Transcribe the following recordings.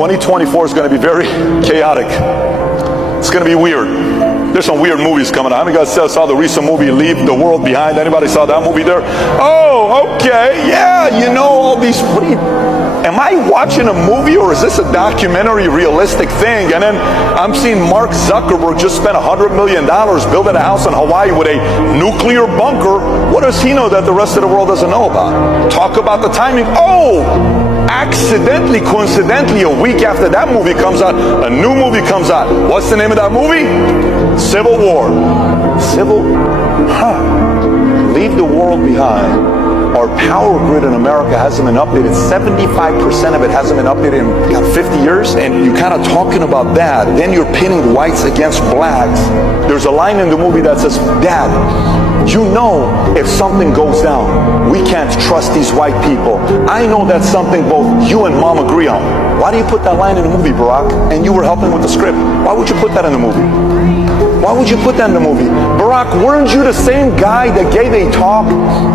2024 is going to be very chaotic. It's going to be weird. There's some weird movies coming out. How many of you guys saw the recent movie, Leave the World Behind? Anybody saw that movie there? Oh, okay, yeah, you know all these, am I watching a movie or is this a documentary, realistic thing? And then I'm seeing Mark Zuckerberg just spent $100 million building a house in Hawaii with a nuclear bunker. What does he know that the rest of the world doesn't know about? Talk about the timing. Oh, accidentally, coincidentally, a week after that movie comes out, a new movie comes out. What's the name of that movie? Civil War. Leave the world behind. Our power grid in America hasn't been updated. 75% of it hasn't been updated in 50 years. And you're kind of talking about that. Then you're pitting whites against blacks. There's a line in the movie that says, Dad, you know if something goes down, we can't trust these white people. I know that's something both you and Mom agree on. Why do you put that line in the movie, Barack? And you were helping with the script. Why would you put that in the movie? Why would you put that in the movie? Barack, weren't you the same guy that gave a talk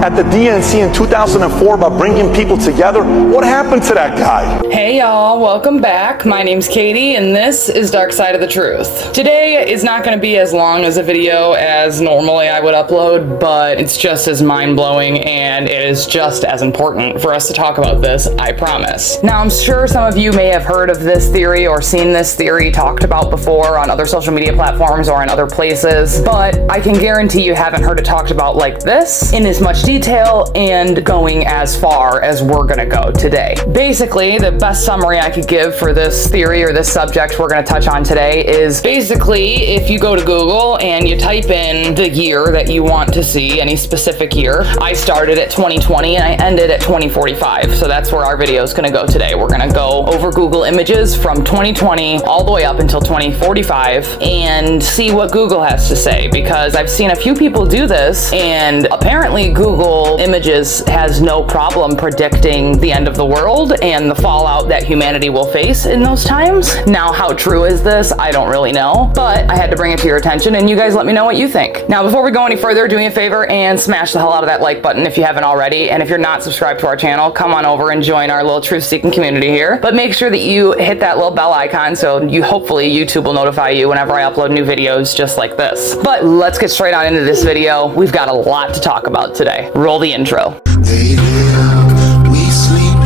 at the DNC in 2004 about bringing people together? What happened to that guy? Hey y'all, welcome back. My name's Katie and this is Dark Side of the Truth. Today is not going to be as long as a video as normally I would upload, but it's just as mind-blowing and it is just as important for us to talk about this, I promise. Now I'm sure some of you may have heard of this theory or seen this theory talked about before on other social media platforms or in other places, but I can guarantee you haven't heard it talked about like this in as much detail and going as far as we're gonna go today. Basically, the best summary I could give for this theory or this subject we're gonna touch on today is basically if you go to Google and you type in the year that you want to see, any specific year. I started at 2020 and I ended at 2045, so that's where our video is gonna go today. We're gonna go over Google images from 2020 all the way up until 2045 and see what Google has to say, because I've seen a few people do this and apparently Google Images has no problem predicting the end of the world and the fallout that humanity will face in those times. Now, how true is this? I don't really know, but I had to bring it to your attention and you guys let me know what you think. Now, before we go any further, do me a favor and smash the hell out of that like button if you haven't already. And if you're not subscribed to our channel, come on over and join our little truth-seeking community here. But make sure that you hit that little bell icon so hopefully YouTube will notify you whenever I upload new videos just like this. But let's get straight on into this video. We've got a lot to talk about today. Roll the intro. They live, we sleep,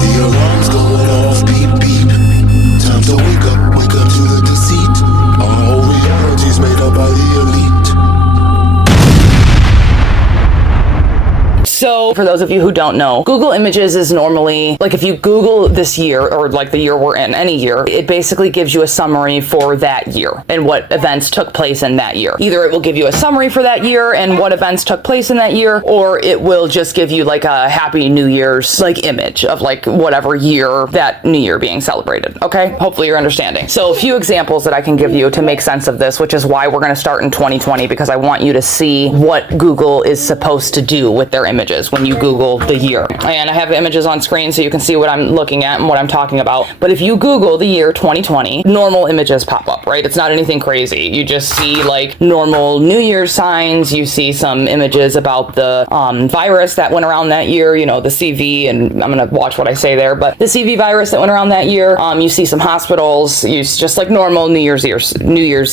the alarms going off, beep beep. Time to wake up to the deceit. Our whole reality's made up by the elite. So for those of you who don't know, Google Images is normally, like if you Google this year or like the year we're in, any year, it basically gives you a summary for that year and what events took place in that year. Either it will give you a summary for that year and what events took place in that year, or it will just give you like a Happy New Year's like image of like whatever year that New Year being celebrated. Okay, hopefully you're understanding. So a few examples that I can give you to make sense of this, which is why we're going to start in 2020, because I want you to see what Google is supposed to do with their images when you Google the year. And I have images on screen so you can see what I'm looking at and what I'm talking about. But if you Google the year 2020, normal images pop up, right? It's not anything crazy. You just see like normal New Year's signs. You see some images about the virus that went around that year, you know, the CV, and I'm gonna watch what I say there, but the CV virus that went around that year. You see some hospitals, just like normal New Year's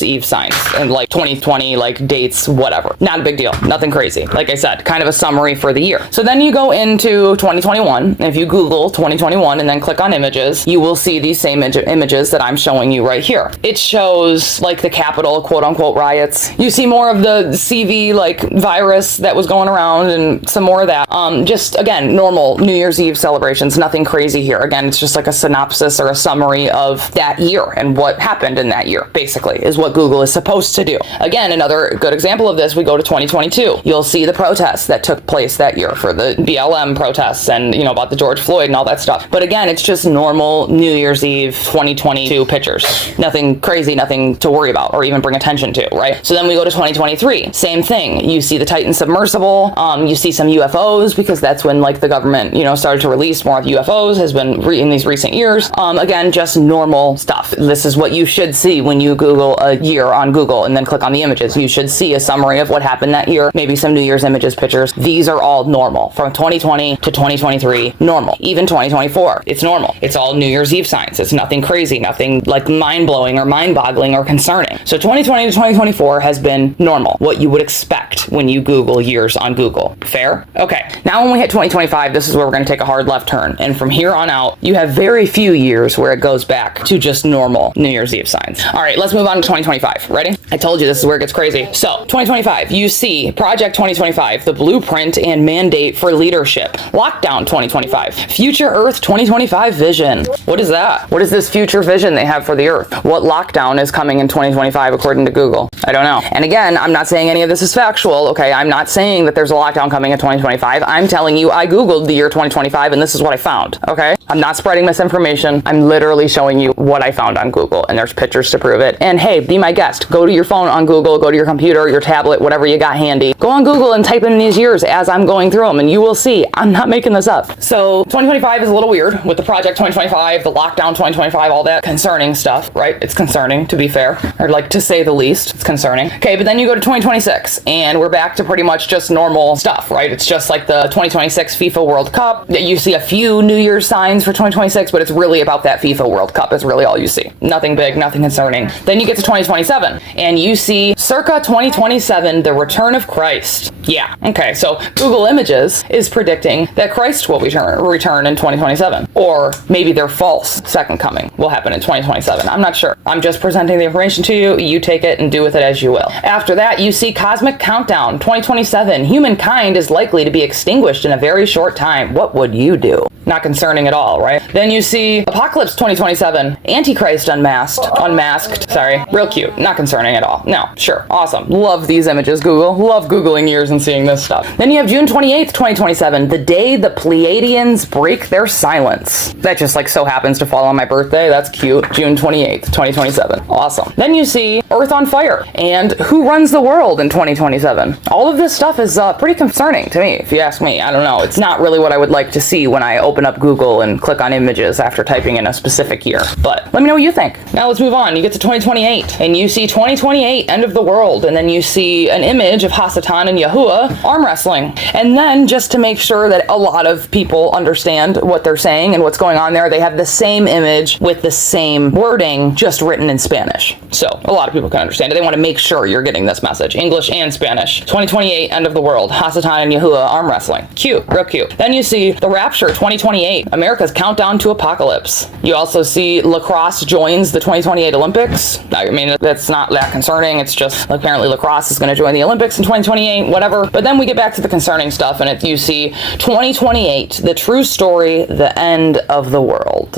Eve signs and like 2020, like dates, whatever. Not a big deal, nothing crazy. Like I said, kind of a summary for the year. So then you go into 2021. If you Google 2021 and then click on images, you will see these same images that I'm showing you right here. It shows like the Capitol quote unquote riots. You see more of the CV like virus that was going around and some more of that. Just again, normal New Year's Eve celebrations, nothing crazy here. Again, it's just like a synopsis or a summary of that year and what happened in that year, basically, is what Google is supposed to do. Again, another good example of this, we go to 2022. You'll see the protests that took place that year for the BLM protests and, you know, about the George Floyd and all that stuff. But again, it's just normal New Year's Eve 2022 pictures. Nothing crazy, nothing to worry about or even bring attention to, right? So then we go to 2023. Same thing. You see the Titan submersible. You see some UFOs because that's when like the government, you know, started to release more of UFOs, has been in these recent years. Again, just normal stuff. This is what you should see when you Google a year on Google and then click on the images. You should see a summary of what happened that year, maybe some New Year's images, pictures. These are all normal. normal. From 2020 to 2023, normal. Even 2024, it's normal. It's all New Year's Eve signs. It's nothing crazy, nothing like mind-blowing or mind-boggling or concerning. So 2020 to 2024 has been normal, what you would expect when you Google years on Google. Fair? Okay. Now when we hit 2025, this is where we're going to take a hard left turn. And from here on out, you have very few years where it goes back to just normal New Year's Eve signs. All right, let's move on to 2025. Ready? I told you this is where it gets crazy. So 2025, you see Project 2025, the blueprint and mandate for leadership. Lockdown 2025, Future Earth 2025 vision. What is that? What is this future vision they have for the Earth? What lockdown is coming in 2025 according to Google? I don't know. And again, I'm not saying any of this is factual, okay? I'm not saying that there's a lockdown coming in 2025. I'm telling you I Googled the year 2025 and this is what I found, okay? I'm not spreading misinformation. I'm literally showing you what I found on Google and there's pictures to prove it. And hey, be my guest. Go to your phone on Google, go to your computer, your tablet, whatever you got handy. Go on Google and type in these years as I'm going through them and you will see I'm not making this up. So 2025 is a little weird with the Project 2025, the lockdown 2025, all that concerning stuff, right? It's concerning, to be fair, or like to say the least. It's concerning. Okay, but then you go to 2026 and we're back to pretty much just normal stuff, right? It's just like the 2026 FIFA World Cup. You see a few New Year's signs for 2026, but it's really about that FIFA World Cup is really all you see. Nothing big, nothing concerning. Then you get to 2027 and you see circa 2027, the return of Christ. Yeah, okay, so Google Images is predicting that Christ will return in 2027. Or maybe their false second coming will happen in 2027. I'm not sure. I'm just presenting the information to you. You take it and do with it as you will. After that, you see Cosmic Countdown 2027. Humankind is likely to be extinguished in a very short time. What would you do? Not concerning at all, right? Then you see Apocalypse 2027. Antichrist unmasked. Sorry. Real cute. Not concerning at all. No. Sure. Awesome. Love these images, Google. Love Googling years and seeing this stuff. Then you have June 28th, 2027. The day the Pleiadians break their silence. That just like so happens to fall on my birthday. That's cute. June 28th, 2027. Awesome. Then you see Earth on Fire and Who Runs the World in 2027. All of this stuff is pretty concerning to me, if you ask me. I don't know. It's not really what I would like to see when I open up Google and click on images after typing in a specific year. But let me know what you think. Now let's move on. You get to 2028 and you see 2028, end of the world. And then you see an image of Hasatan and Yahuwah arm wrestling. And then just to make sure that a lot of people understand what they're saying and what's going on there, they have the same image with the same wording, just written in Spanish. So a lot of people can understand it. They want to make sure you're getting this message, English and Spanish. 2028, end of the world, Hasatan and Yahuwah arm wrestling. Cute, real cute. Then you see the Rapture 2028, America's countdown to apocalypse. You also see lacrosse joins the 2028 Olympics. I mean, that's not that concerning. It's just apparently lacrosse is going to join the Olympics in 2028, whatever. But then we get back to the concerning stuff and you see 2028, the true story, the end of the world.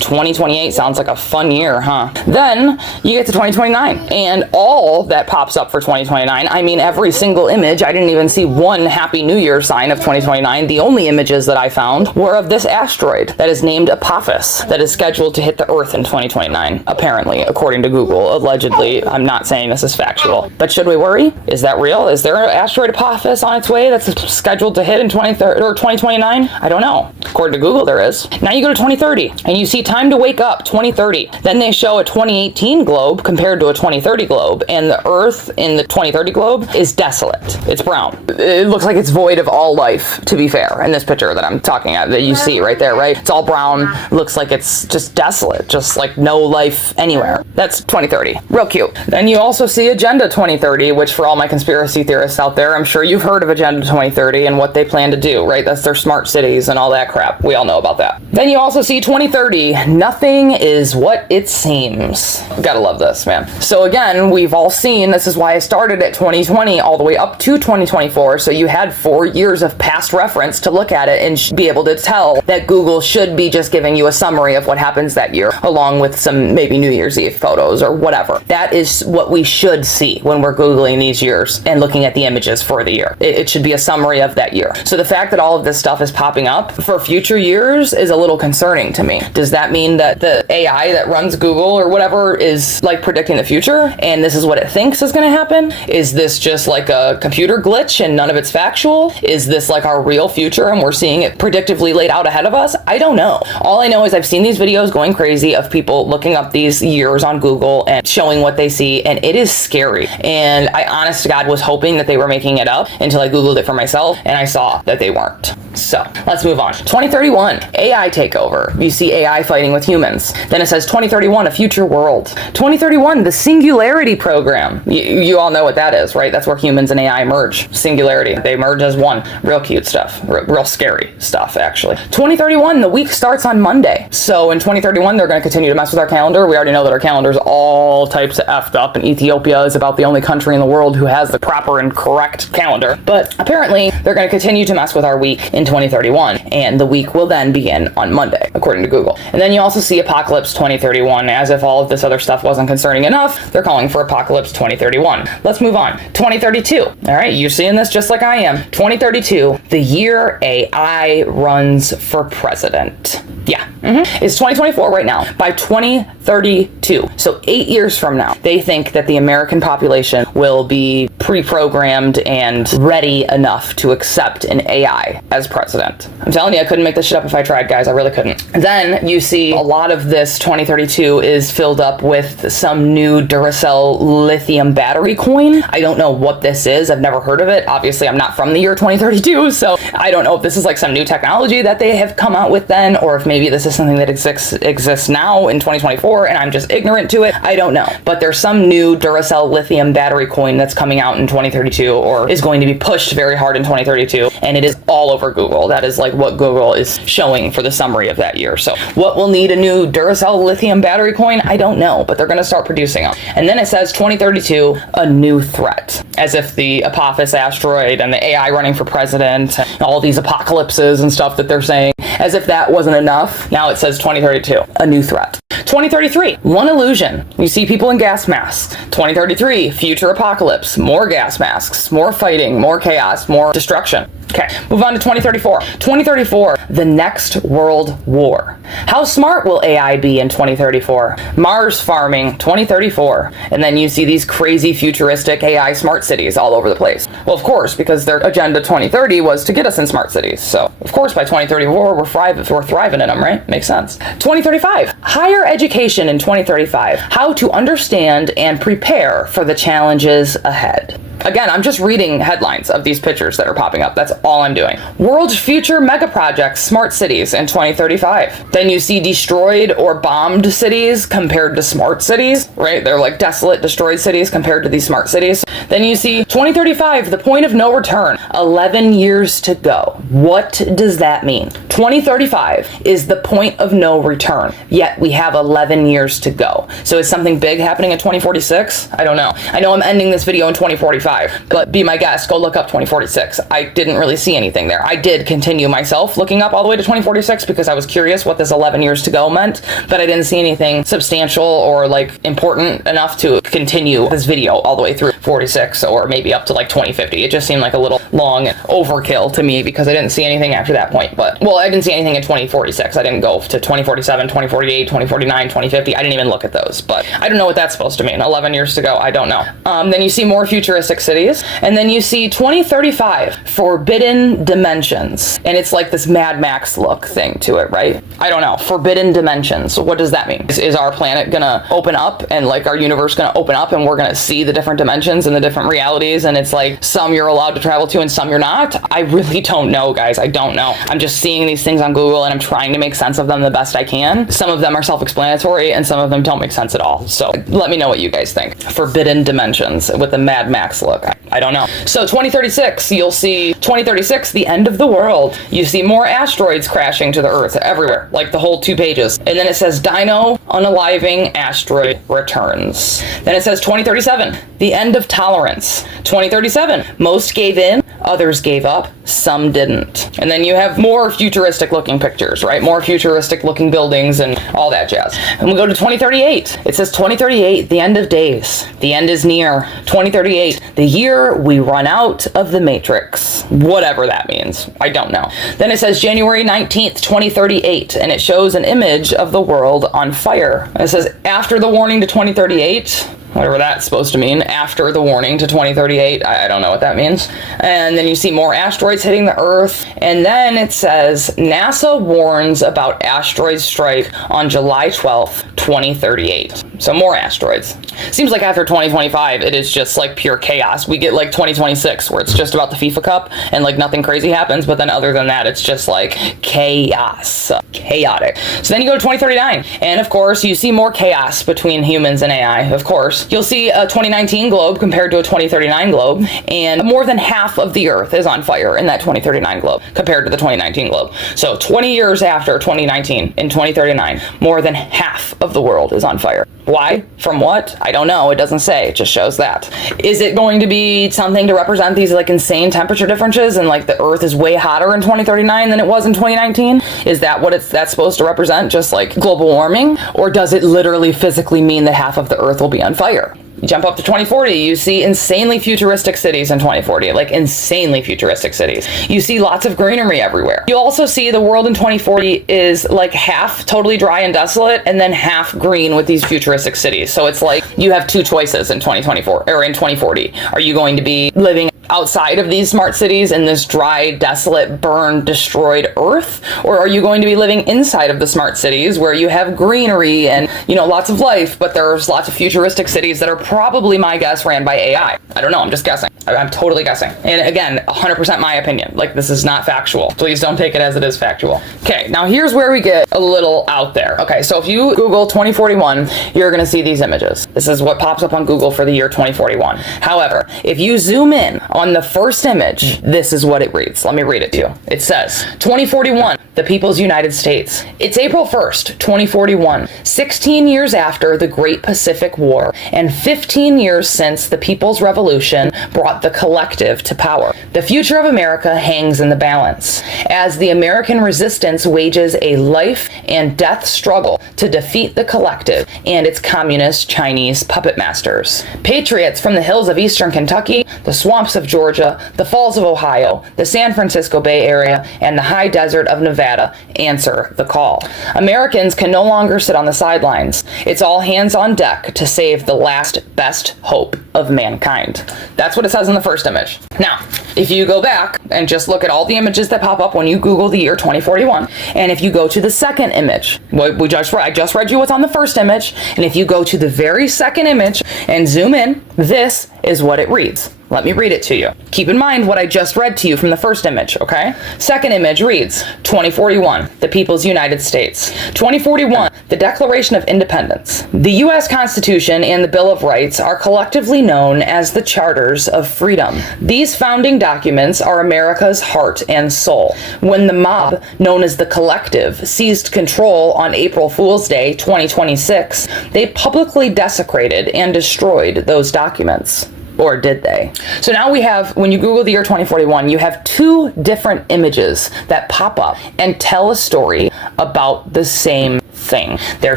2028 sounds like a fun year, huh? Then you get to 2029 and all that pops up for 2029. I mean, every single image. I didn't even see one Happy New Year sign of 2029. The only images that I found were of this asteroid that is named Apophis that is scheduled to hit the Earth in 2029, apparently, according to Google. Allegedly, I'm not saying this is factual. But should we worry? Is that real? Is there an asteroid Apophis on its way that's scheduled to hit in 2029? I don't know. According to Google, there is. Now you go to 2030 and you see Time to Wake Up 2030. Then they show a 2018 globe compared to a 2030 globe, and the Earth in the 2030 globe is desolate. It's brown. It looks like it's void of all life, to be fair, in this picture that I'm talking at, that you see right there, right? It's all brown. Looks like it's just desolate, just like no life anywhere. That's 2030. Real cute. Then you also see Agenda 2030, which for all my conspiracy theorists out there, I'm sure you've heard of Agenda 2030 and what they plan to do, right? That's their smart cities and all that crap. We all know about that. Then you also see 2030. Nothing is what it seems. Gotta love this, man. So again, we've all seen, this is why I started at 2020 all the way up to 2024. So you had 4 years of past reference to look at it and be able to tell that Google should be just giving you a summary of what happens that year, along with some maybe New Year's Eve photos or whatever. That is what we should see when we're Googling these years and looking at the images for the year. It should be a summary of that year. So the fact that all of this stuff is popping up for future years is a little concerning to me. Does that mean that the AI that runs Google or whatever is like predicting the future and this is what it thinks is going to happen? Is this just like a computer glitch and none of it's factual? Is this like our real future and we're seeing it predictively laid out ahead of us? I don't know. All I know is I've seen these videos going crazy of people looking up these years on Google and showing what they see, and it is scary. And I honest to God was hoping that they were making it up until I Googled it for myself, and I saw that they weren't. So let's move on. 2031, AI takeover. You see AI fighting with humans. Then it says 2031, a future world. 2031, the Singularity program. You all know what that is, right? That's where humans and AI merge. Singularity. They merge as one. Real cute stuff. Real scary stuff, actually. 2031, the week starts on Monday. So in 2031, they're going to continue to mess with our calendar. We already know that our calendar's all types of effed up, and Ethiopia is about the only country in the world who has the proper and correct calendar. But apparently, they're going to continue to mess with our week in 2031, and the week will then begin on Monday, according to Google. And then you also see Apocalypse 2031. As if all of this other stuff wasn't concerning enough, they're calling for Apocalypse 2031. Let's move on. 2032. All right, you're seeing this just like I am. 2032, the year AI runs for president. Yeah, it's 2024 right now. By 2032, so 8 years from now, they think that the American population will be pre-programmed and ready enough to accept an AI as president. I'm telling you, I couldn't make this shit up if I tried, guys. I really couldn't. Then you see a lot of this 2032 is filled up with some new Duracell lithium battery coin. I don't know what this is. I've never heard of it. Obviously, I'm not from the year 2032, so I don't know if this is like some new technology that they have come out with then, or if maybe this is something that exists now in 2024 and I'm just ignorant to it. I don't know. But there's some new Duracell lithium battery coin that's coming out in 2032, or is going to be pushed very hard in 2032, and it is all over Google. That is like what Google is showing for the summary of that year. So what will need a new Duracell lithium battery coin? I don't know, but they're going to start producing them. And then it says 2032, a new threat, as if the Apophis asteroid and the AI running for president and all these apocalypses and stuff that they're saying, as if that wasn't enough. Now it says 2032, a new threat. 2033, one illusion. You see people in gas masks. 2033, future apocalypse, more gas masks, more fighting, more chaos, more destruction. Okay, move on to 2034. 2034, the next world war. How smart will AI be in 2034? Mars farming, 2034. And then you see these crazy futuristic AI smart cities all over the place. Well, of course, because their agenda 2030 was to get us in smart cities. So, of course, by 2034, we're thriving in them, right? Makes sense. 2035, higher education in 2035. How to understand and prepare for the challenges ahead. Again, I'm just reading headlines of these pictures that are popping up. That's all I'm doing. World's future mega projects, smart cities in 2035. Then you see destroyed or bombed cities compared to smart cities, right? They're like desolate, destroyed cities compared to these smart cities. Then you see 2035, the point of no return. 11 years to go. What does that mean? 2035 is the point of no return, yet we have 11 years to go. So is something big happening in 2046? I don't know. I know I'm ending this video in 2045. But be my guest, go look up 2046. I didn't really see anything there. I did continue myself looking up all the way to 2046 because I was curious what this 11 years to go meant, but I didn't see anything substantial or like important enough to continue this video all the way through 46 or maybe up to like 2050. It just seemed like a little long and overkill to me because I didn't see anything after that point. But, well, I didn't see anything in 2046. I didn't go to 2047, 2048, 2049, 2050. I didn't even look at those, but I don't know what that's supposed to mean. 11 years to go, I don't know. Then you see more futuristic cities, and then you see 2035, Forbidden Dimensions, and it's like this Mad Max look thing to it, right? I don't know. Forbidden Dimensions. What does that mean? Is our planet gonna open up and like our universe gonna open up and we're gonna see the different dimensions and the different realities, and it's like some you're allowed to travel to and some you're not? I really don't know, guys. I don't know. I'm just seeing these things on Google and I'm trying to make sense of them the best I can. Some of them are self-explanatory and some of them don't make sense at all. So let me know what you guys think. Forbidden Dimensions with the Mad Max look. I don't know. So 2036, you'll see 2036, the end of the world. You see more asteroids crashing to the Earth everywhere, like the whole 2 pages. And then it says Dino unaliving asteroid returns. Then it says 2037, the end of tolerance. 2037, most gave in, others gave up, some didn't. And then you have more futuristic looking pictures, right? More futuristic looking buildings and all that jazz. And we go to 2038. It says 2038, the end of days. The end is near. 2038, the year we run out of the Matrix. Whatever that means. I don't know. Then it says January 19th, 2038, and it shows an image of the world on fire. And it says after the warning to 2038, whatever that's supposed to mean, after the warning to 2038. I don't know what that means. And then you see more asteroids hitting the Earth. And then it says, NASA warns about asteroid strike on July 12th, 2038. So more asteroids. Seems like after 2025, it is just like pure chaos. We get like 2026, where it's just about the FIFA Cup and like nothing crazy happens. But then other than that, it's just like chaos. Chaotic. So then you go to 2039. And of course, you see more chaos between humans and AI. Of course, you'll see a 2019 globe compared to a 2039 globe. And more than half of the Earth is on fire in that 2039 globe compared to the 2019 globe. So 20 years after 2019, in 2039, more than half of the world is on fire. Why? From what? I don't know. It doesn't say. It just shows that. Is it going to be something to represent these like insane temperature differences and like the Earth is way hotter in 2039 than it was in 2019? Is that what that's supposed to represent? Just like global warming? Or does it literally physically mean that half of the Earth will be on fire? You jump up to 2040, you see insanely futuristic cities in 2040, like insanely futuristic cities. You see lots of greenery everywhere. You also see the world in 2040 is like half totally dry and desolate and then half green with these futuristic cities. So it's like you have two choices in 2024 or in 2040. Are you going to be living outside of these smart cities in this dry, desolate, burned, destroyed Earth? Or are you going to be living inside of the smart cities where you have greenery and, you know, lots of life, but there's lots of futuristic cities that are probably, my guess, ran by AI. I don't know, I'm just guessing. I'm totally guessing. And again, 100% my opinion. Like, this is not factual. Please don't take it as it is factual. Okay, now here's where we get a little out there. Okay, so if you Google 2041, you're gonna see these images. This is what pops up on Google for the year 2041. However, if you zoom in on the first image, this is what it reads. Let me read it to you. It says, 2041, the People's United States. It's April 1st, 2041, 16 years after the Great Pacific War, and 15 years since the People's Revolution brought the collective to power. The future of America hangs in the balance, as the American resistance wages a life and death struggle to defeat the collective and its communist Chinese puppet masters. Patriots from the hills of eastern Kentucky, the swamps of Georgia, the falls of Ohio, the San Francisco Bay Area, and the high desert of Nevada answer the call. Americans can no longer sit on the sidelines. It's all hands on deck to save the last best hope of mankind. That's what it says in the first image. Now, if you go back and just look at all the images that pop up when you Google the year 2041, and if you go to the second image, I just read you what's on the first image, and if you go to the very second image and zoom in, this is what it reads. Let me read it to you. Keep in mind what I just read to you from the first image, okay? Second image reads, 2041, the People's United States. 2041, the Declaration of Independence. The U.S. Constitution and the Bill of Rights are collectively known as the Charters of Freedom. These founding documents are America's heart and soul. When the mob, known as the Collective, seized control on April Fool's Day 2026, they publicly desecrated and destroyed those documents. Or did they? So now we have, when you Google the year 2041, you have two different images that pop up and tell a story about the same thing. They're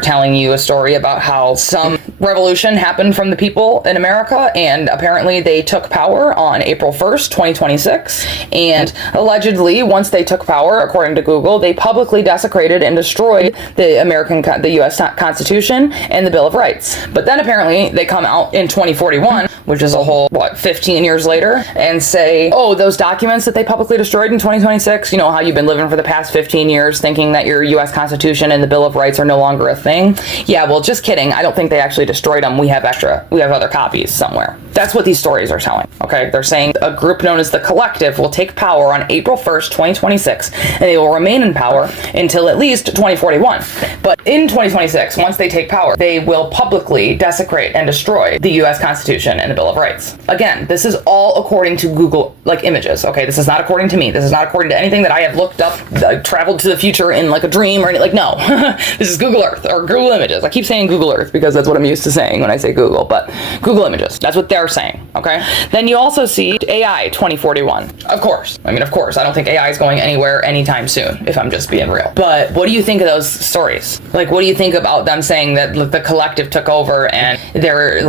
telling you a story about how some revolution happened from the people in America, and apparently they took power on April 1st, 2026. And allegedly, once they took power, according to Google, they publicly desecrated and destroyed the U.S. Constitution and the Bill of Rights. But then apparently they come out in 2041, which is a whole, 15 years later, and say, oh, those documents that they publicly destroyed in 2026, you know how you've been living for the past 15 years thinking that your U.S. Constitution and the Bill of Rights are no longer a thing? Yeah, well, just kidding. I don't think they actually destroyed them. We have other copies somewhere. That's what these stories are telling, okay? They're saying a group known as the Collective will take power on April 1st, 2026, and they will remain in power until at least 2041. But in 2026, once they take power, they will publicly desecrate and destroy the U.S. Constitution and the Bill of Rights. Again, this is all according to Google, images, okay? This is not according to me. This is not according to anything that I have looked up, traveled to the future in a dream or anything. No. This is Google Earth or Google Images. I keep saying Google Earth because that's what I'm used to saying when I say Google, but Google Images. That's what they're saying, okay? Then you also see AI 2041. Of course. I don't think AI is going anywhere anytime soon, if I'm just being real. But what do you think of those stories? What do you think about them saying that the Collective took over and they're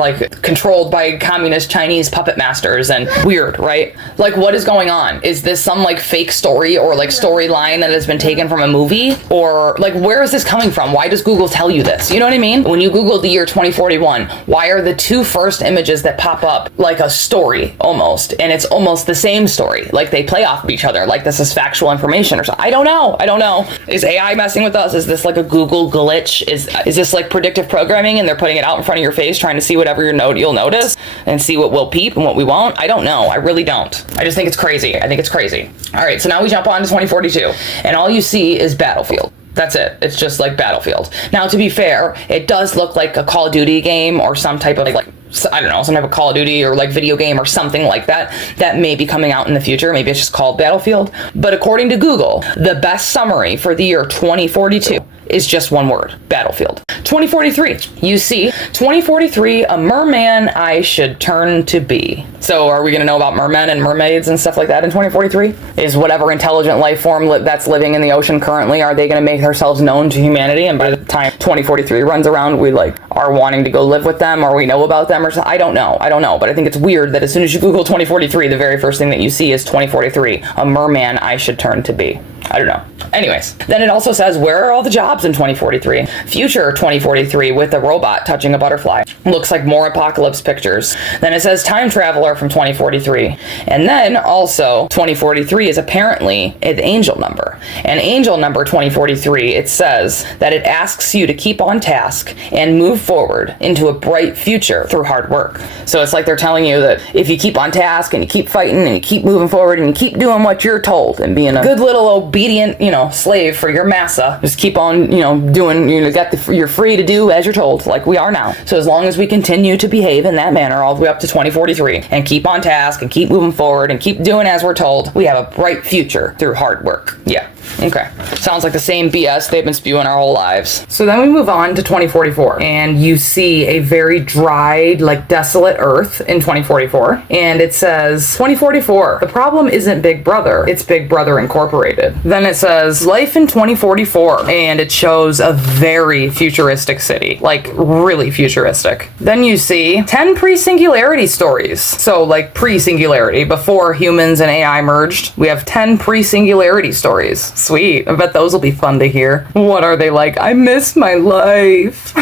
controlled by communist Chinese puppet masters and weird, right? What is going on? Is this some fake story or storyline that has been taken from a movie? Or where is this coming from? Why does Google tell you this? You know what I mean? When you Google the year 2041, 2041? Why are the two first images that pop up like a story almost, and it's almost the same story, like they play off of each other, like this is factual information or something? I don't know. Is AI messing with us? Is this like a Google glitch? Is this like predictive programming and they're putting it out in front of your face trying to see whatever you'll notice and see what will peep and what we won't? I don't know. I really don't. I just think it's crazy. I think it's crazy. All right, so now we jump on to 2042 and all you see is Battlefield. That's it. It's just like Battlefield. Now, to be fair, it does look like a Call of Duty game or some type of like I don't know, some type of Call of Duty or like video game or something like that may be coming out in the future. Maybe it's just called Battlefield. But according to Google, the best summary for the year 2042 is just one word: Battlefield. 2043, you see, 2043, a merman I should turn to be. So are we going to know about mermen and mermaids and stuff like that in 2043? Is whatever intelligent life form that's living in the ocean currently, are they going to make themselves known to humanity? And by the time 2043 runs around, we like are wanting to go live with them, or we know about them, or something? I don't know. But I think it's weird that as soon as you Google 2043, the very first thing that you see is 2043, a merman I should turn to be. I don't know. Anyways, then it also says, where are all the jobs in 2043? Future 2043 with a robot touching a butterfly. Looks like more apocalypse pictures. Then it says time traveler from 2043. And then also 2043 is apparently an angel number. And angel number 2043, it says that it asks you to keep on task and move forward into a bright future through hard work. So it's like they're telling you that if you keep on task and you keep fighting and you keep moving forward and you keep doing what you're told and being a good little obedient, slave for your massa, just keep on, doing, you're free to do as you're told, like we are now. So as long as we continue to behave in that manner all the way up to 2043 and keep on task and keep moving forward and keep doing as we're told, we have a bright future through hard work. Yeah. Okay. Sounds like the same BS they've been spewing our whole lives. So then we move on to 2044, and you see a very dried, like desolate Earth in 2044, and it says 2044. The problem isn't Big Brother, it's Big Brother Incorporated. Then it says life in 2044, and it shows a very futuristic city, like really futuristic. Then you see 10 pre-singularity stories. So like pre-singularity, before humans and AI merged, we have 10 pre-singularity stories. Sweet. I bet those will be fun to hear. What are they like? I miss my life.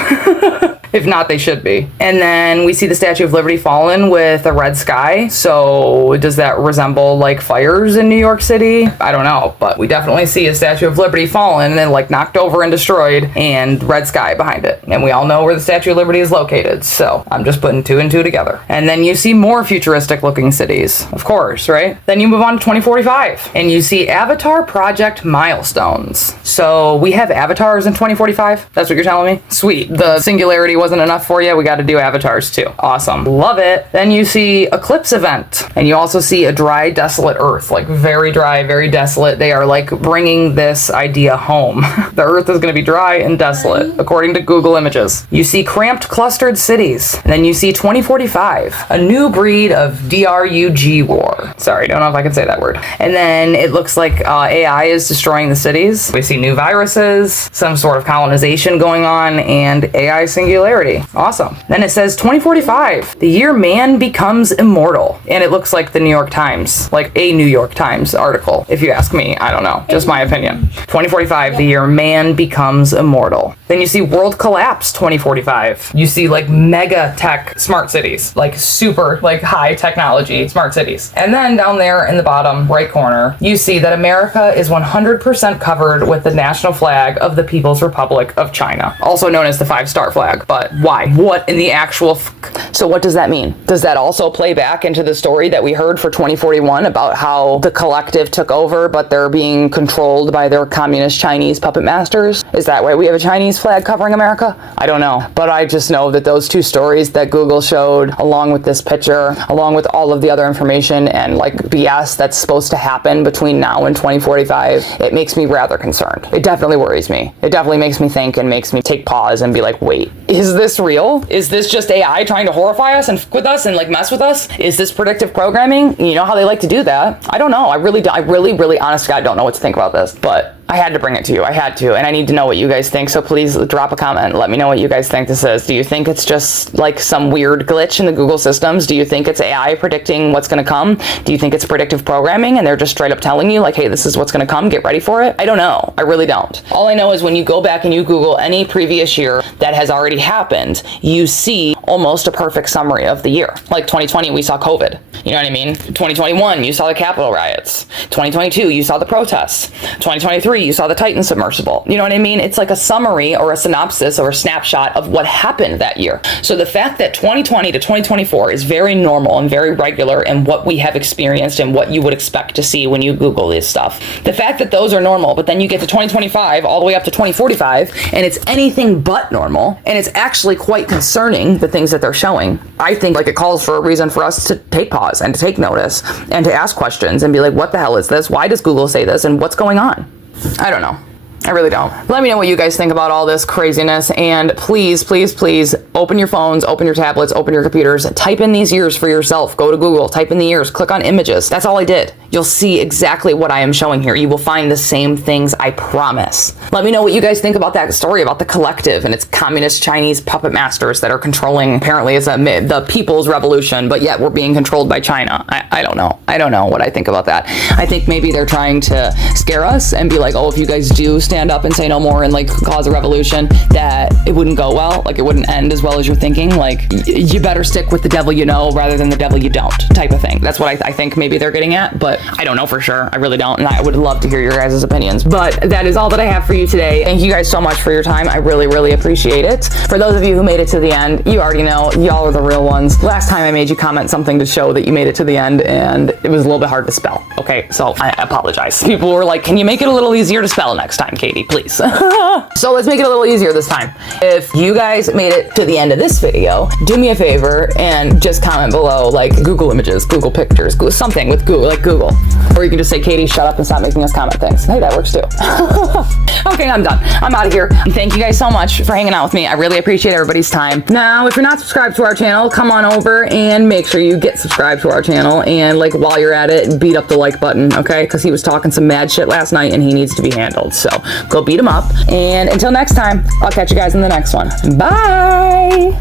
If not, they should be. And then we see the Statue of Liberty fallen with a red sky. So does that resemble like fires in New York City? I don't know, but we definitely see a Statue of Liberty fallen and like knocked over and destroyed and red sky behind it. And we all know where the Statue of Liberty is located. So I'm just putting two and two together. And then you see more futuristic looking cities, of course, right? Then you move on to 2045 and you see Avatar Project milestones. So we have avatars in 2045? That's what you're telling me? Sweet. The singularity wasn't enough for you, we got to do avatars too. Awesome. Love it. Then you see eclipse event, and you also see a dry, desolate Earth, like very dry, very desolate. They are like bringing this idea home. The Earth is going to be dry and desolate, according to Google Images. You see cramped, clustered cities. And then you see 2045, a new breed of DRUG war. Sorry, don't know if I can say that word. And then it looks like AI is destroying the cities. We see new viruses, some sort of colonization going on, and AI singularity. Awesome. Then it says 2045, the year man becomes immortal. And it looks like the New York Times, like a New York Times article, if you ask me. I don't know. Just my opinion. 2045, the year man becomes immortal. Then you see world collapse 2045. You see like mega tech smart cities, like super like high technology smart cities. And then down there in the bottom right corner, you see that America is 100% covered with the national flag of the People's Republic of China, also known as the 5-star flag. But why? What in the actual So what does that mean? Does that also play back into the story that we heard for 2041 about how the collective took over, but they're being controlled by their communist Chinese puppet masters? Is that why we have a Chinese flag covering America? I don't know. But I just know that those two stories that Google showed, along with this picture, along with all of the other information and like BS that's supposed to happen between now and 2045, it makes me rather concerned. It definitely worries me. It definitely makes me think and makes me take pause and be like, wait, is this real? Is this just AI trying to horrify us and f with us and like mess with us? Is this predictive programming? You know how they like to do that. I don't know. I really, honest to God, don't know what to think about this, but I had to bring it to you. I had to, and I need to know what you guys think. So please drop a comment. Let me know what you guys think this is. Do you think it's just like some weird glitch in the Google systems? Do you think it's AI predicting what's going to come? Do you think it's predictive programming and they're just straight up telling you like, hey, this is what's going to come, get ready for it? I don't know. I really don't. All I know is when you go back and you Google any previous year that has already happened, you see almost a perfect summary of the year. Like 2020, we saw COVID. You know what I mean? 2021, you saw the Capitol riots. 2022, you saw the protests. 2023, you saw the Titan submersible. You know what I mean? It's like a summary or a synopsis or a snapshot of what happened that year. So the fact that 2020 to 2024 is very normal and very regular and what we have experienced and what you would expect to see when you Google this stuff. The fact that those are normal, but then you get to 2025 all the way up to 2045 and it's anything but normal, and it's actually quite concerning, the things that they're showing. I think like it calls for a reason for us to take pause and to take notice and to ask questions and be like, what the hell is this? Why does Google say this? And what's going on? I don't know. I really don't. Let me know what you guys think about all this craziness, and please, please, please open your phones, open your tablets, open your computers, type in these years for yourself. Go to Google, type in the years, click on images. That's all I did. You'll see exactly what I am showing here. You will find the same things, I promise. Let me know what you guys think about that story about the collective and its communist Chinese puppet masters that are controlling, apparently it's the people's revolution, but yet we're being controlled by China. I don't know. I don't know what I think about that. I think maybe they're trying to scare us and be like, oh, if you guys do stand up and say no more and like cause a revolution, that it wouldn't go well, like it wouldn't end as well as you're thinking, like you better stick with the devil you know rather than the devil you don't type of thing. That's what I think maybe they're getting at, but I don't know for sure. I really don't, and I would love to hear your guys' opinions. But that is all that I have for you today. Thank you guys so much for your time. I really, really appreciate it. For those of you who made it to the end, you already know, y'all are the real ones. Last time I made you comment something to show that you made it to the end, and it was a little bit hard to spell. Okay, so I apologize. People were like, can you make it a little easier to spell next time, Katie, please? So let's make it a little easier this time. If you guys made it to the end of this video, do me a favor and just comment below like Google images, Google pictures, Google something with Google, like Google. Or you can just say, Katie, shut up and stop making us comment things. Hey, that works too. Okay, I'm done. I'm out of here. Thank you guys so much for hanging out with me. I really appreciate everybody's time. Now, if you're not subscribed to our channel, come on over and make sure you get subscribed to our channel. And like while you're at it, beat up the like button, okay? Because he was talking some mad shit last night and he needs to be handled. So go beat him up. And until next time, I'll catch you guys in the next one. Bye!